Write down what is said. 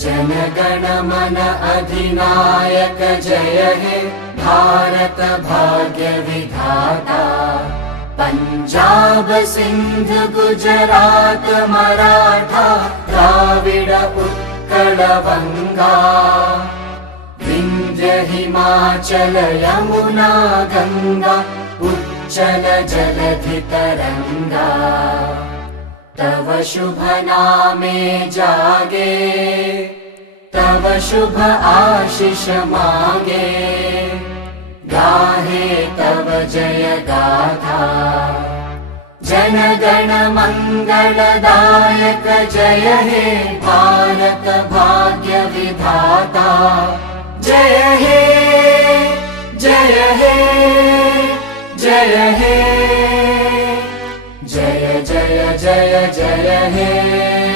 जनगण मन अधिनायक जय हे भारत भाग्य विधाता। पंजाब सिंध गुजरात मराठा द्राविड उत्कल बंगा। विंध्य हिमाचल यमुना गंगा उच्चल जलधि तरंगा। तव शुभ नामे जागे तव शुभ आशीष मांगे। गाहे तव जय गाथा जनगण मंगलदायक जय हे भारत भाग्य विधाता। जय हे जय हे जय हे जय जय जय जय हे।